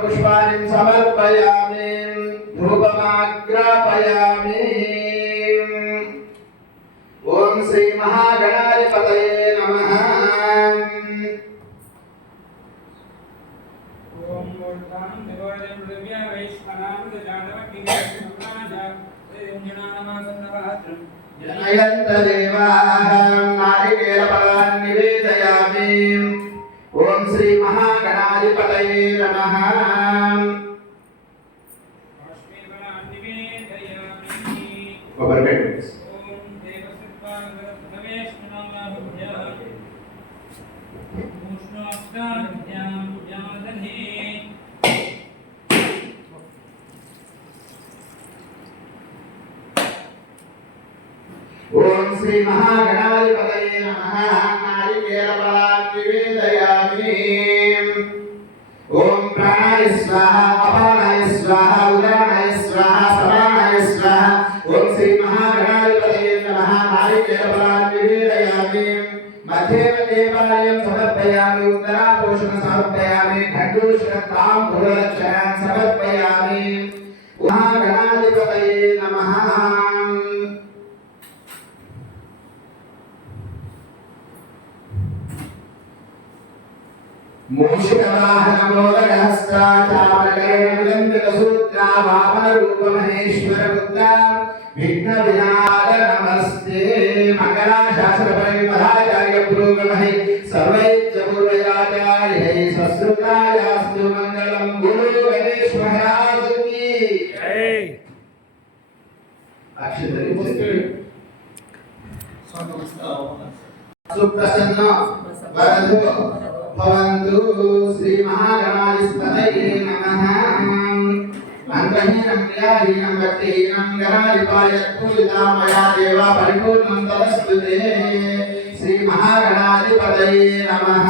पुष्पाणि समर्पयामि धूपमाग्रापयामि। ओम श्री महागणाधिपतये नमः। ओम मूर्तां देवालयं प्रव्या वैश्वनां जानवकिंगराजा जननामासन्नवात्रं जनयन्त देवाः नारिकेलफलान् निवेदयामि। ओम श्री महागणाधिपतये नमः। पुष्पेवनान् निवेदयामि। ओम देवसत्त्वाङ्गरत्नवेष्मनाभ्यः उष्णाष्टाभ्यां जादने। ओम श्री महागणाधिपतये नमः। नारिकेलफलान् निवेदयामि। ओम प्राणाय स्वाहा अपानाय स्वाहा उदानाय स्वाहा समानाय स्वाहा। ओम श्री महागणाधिपतये नमः। नारिकेलफलान् निवेदयामि। मध्ये देवालयं समर्पयामि। उत्तरापोषणं समर्पयामि। खण्डूषणं ताम्बूलक्षणान् समर्पयामि। महागणाधिपतये नमः। मूषिकवाहनमोदकहस्ता चामरकरणविलम्बितसूत्रा वामनरूपमहेश्वरपुत्रा विघ्नविनाद नमस्ते। मङ्गलाशासनपरिमलाचार्य पुरोगमहे सर्वैश्च पूर्वयाचार्यैः सस्कृतायास्तु मङ्गलं। गुरु गणेश महाराज की जय। सुप्रसन्न वरदो भवन्तु। श्री महागणाधिपतये नमः। मंत्रहीनं क्रियाहीनं भक्तिहीनं गणाधिपायत्पूजितं मया देवा परिपूर्णं तदस्तु ते। श्री महागणाधिपतये नमः।